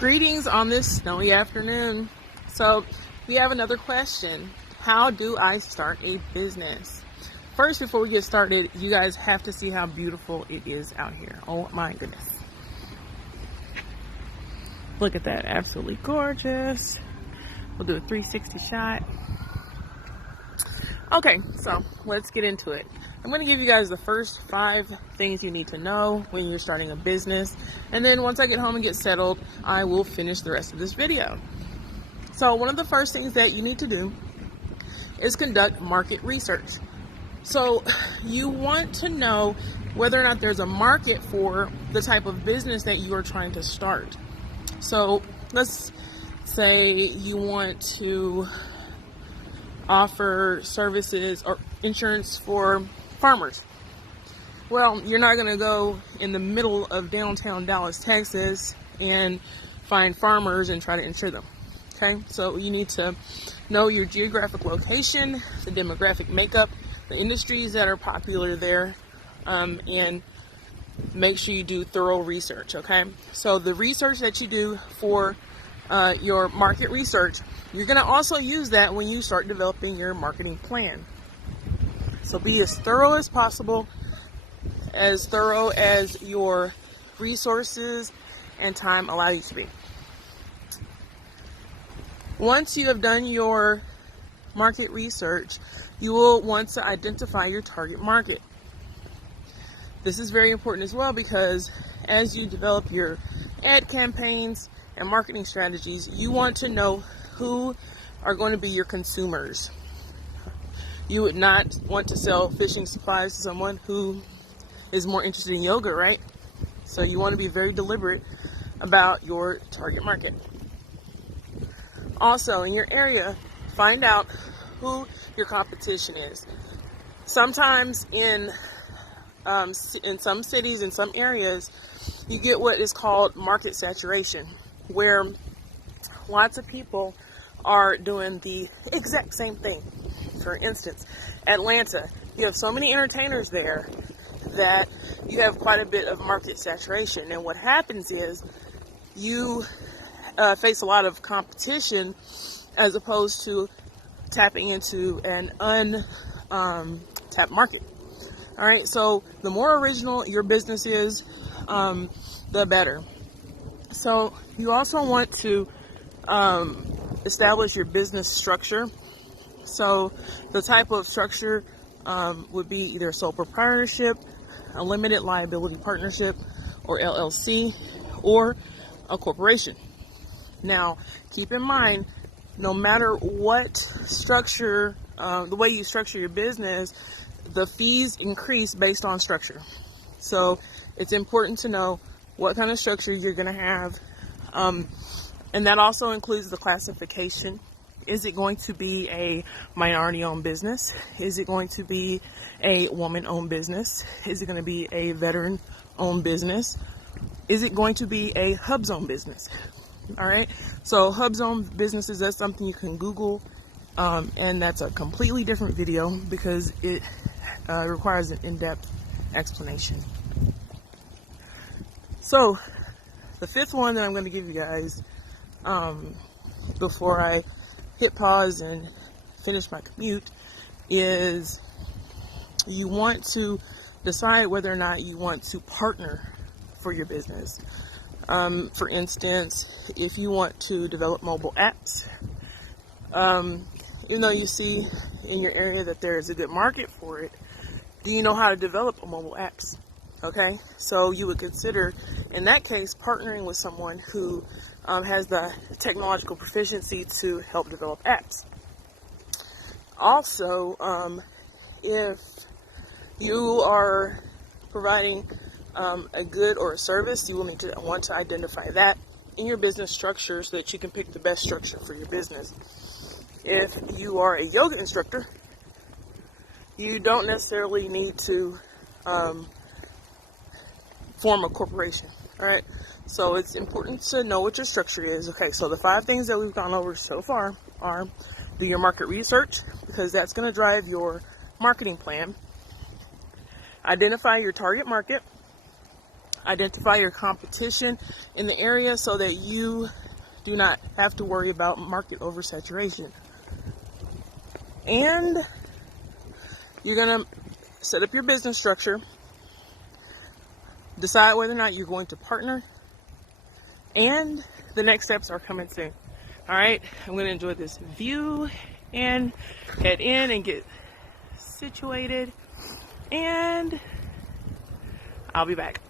Greetings on this snowy afternoon. So we have another question. How do I start a business? First, before we get started, you guys have to see how beautiful it is out here. Oh my goodness. Look at that, absolutely gorgeous. We'll do a 360 shot. Okay, so let's get into it. I'm going to give you guys the first 5 things you need to know when you're starting a business. And then once I get home and get settled, I will finish the rest of this video. So one of the first things that you need to do is conduct market research. So you want to know whether or not there's a market for the type of business that you are trying to start. So let's say you want to offer services or insurance for farmers. Well, you're not going to go in the middle of downtown Dallas, Texas and find farmers and try to insure them. Okay, so you need to know your geographic location, the demographic makeup, the industries that are popular there, and make sure you do thorough research. Okay, so the research that you do for your market research, you're going to also use that when you start developing your marketing plan. So be as thorough as possible, as thorough as your resources and time allow you to be. Once you have done your market research, you will want to identify your target market. This is very important as well because as you develop your ad campaigns and marketing strategies, you want to know who are going to be your consumers. You would not want to sell fishing supplies to someone who is more interested in yoga, right? So you want to be very deliberate about your target market. Also, in your area, find out who your competition is. Sometimes in some cities, in some areas, you get what is called market saturation, where lots of people are doing the exact same thing. For instance, Atlanta, you have so many entertainers there that you have quite a bit of market saturation. And what happens is you face a lot of competition as opposed to tapping into an untapped market. All right, so the more original your business is, the better. So you also want to establish your business structure. So the type of structure would be either a sole proprietorship, a limited liability partnership, or LLC, or a corporation. Now, keep in mind, no matter what structure, the way you structure your business, the fees increase based on structure. So it's important to know what kind of structure you're going to have. And that also includes the classification. Is it going to be a minority-owned business? Is it going to be a woman-owned business? Is it going to be a veteran-owned business? Is it going to be a hub-zone business? All right. So hub-zone businesses, that's something you can Google, and that's a completely different video because it requires an in-depth explanation. So the 5th one that I'm going to give you guys before I hit pause and finish my commute is you want to decide whether or not you want to partner for your business. For instance, if you want to develop mobile apps, even though you see in your area that there is a good market for it, do you know how to develop a mobile apps? Okay, so you would consider, in that case, partnering with someone who has the technological proficiency to help develop apps. Also, if you are providing a good or a service, you will need to want to identify that in your business structure so that you can pick the best structure for your business. If you are a yoga instructor, you don't necessarily need to form a corporation. All right, so it's important to know what your structure is. Okay, so the 5 things that we've gone over so far are: do your market research, because that's going to drive your marketing plan. Identify your target market. identify your competition in the area so that you do not have to worry about market oversaturation. And you're going to set up your business structure, decide whether or not you're going to partner, and the next steps are coming soon. All right, I'm going to enjoy this view and head in and get situated, and I'll be back.